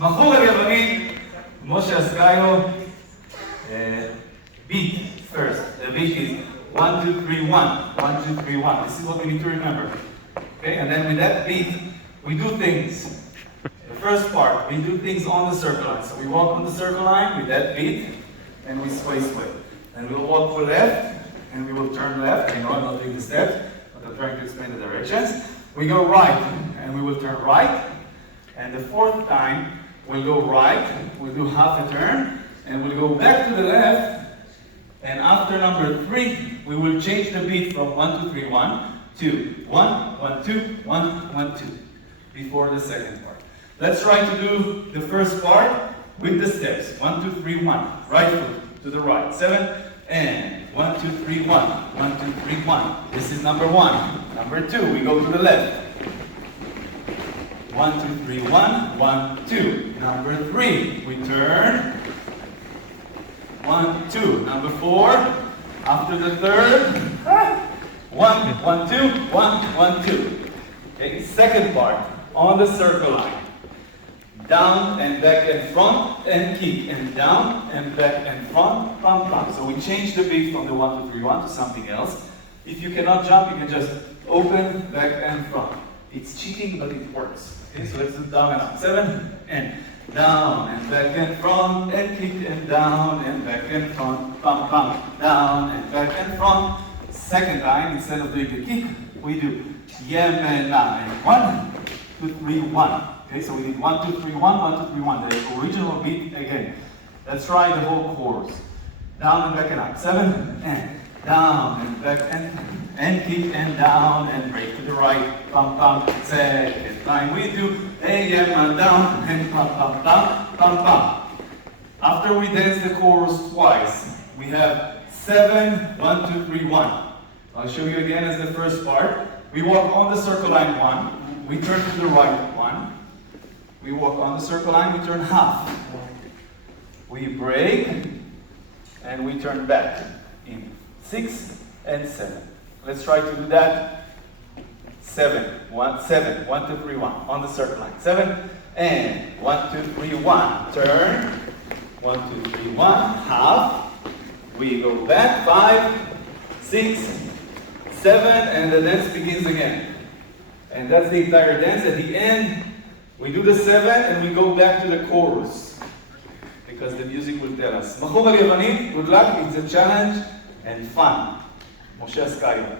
בחור הגרמני, משה אסקאיו, beat first. The beat is 1, 2, 3, 1. 1, 2, 3, 1. This is what we need to remember. Okay, and then with that beat, we do things. The first part, we do things on the circle line. So we walk on the circle line with that beat, and we sway. And we'll walk for left, and we will turn left. I know I'm not doing the steps, but I'm trying to explain the directions. We go right, and we will turn right. And the fourth time, we'll go right, we'll do half a turn, and we'll go back to the left. And after number 3, we will change the beat from 1, 2, 3, 1 to 1, 1, 2, 1, 1, 2 before the second part. Let's try to do the first part with the steps. 1, 2, 3, 1. Right foot to the right. 7 and 1, 2, 3, 1. 1, 2, 3, 1. This is number 1. Number 2, we go to the left. 1, 2, 3, 1, 1, 2. Number 3, we turn. 1, 2. Number 4, after the third, 1, 1, 2, 1, 1, 2. Okay, second part, on the circle line. Down and back and front and kick, and down and back and front, pump, pump. So we change the beat from the 1, 2, 3, 1 to something else. If you cannot jump, you can just open, back and front. It's cheating, but it works. Okay, so let's do down and up. 7 and down and back and front and kick and down and back and front, pump, pump, down and back and front. Second time, instead of doing the kick, we do Yemena and 1, 2, 3, 1. Okay, so we did 1, 2, 3, 1, 1, 2, 3, 1. The original beat again. Let's try the whole chorus. Down and back and up. 7 and down and back and kick and down and break to the right. Pump, pump. Second time we do Yemena down and pump, pump, down, pump, pump. After we dance the chorus twice, we have 7, 1, 2, 3, 1. I'll show you again as the first part. We walk on the circle line 1. We turn to the right 1. We walk on the circle line, we turn half. We break, and we turn back in 6 and 7. Let's try to do that. 7, 1, 7, 1, 2, 3, 1, on the circle line. 7, and 1, 2, 3, 1. Turn. 1, 2, 3, 1, half. We go back, 5, 6, 7, and the dance begins again. And that's the entire dance. At the end, we do the 7 and we go back to the chorus because the music will tell us. Mahou Al Yavani, good luck, it's a challenge and fun. Moshe Askaya.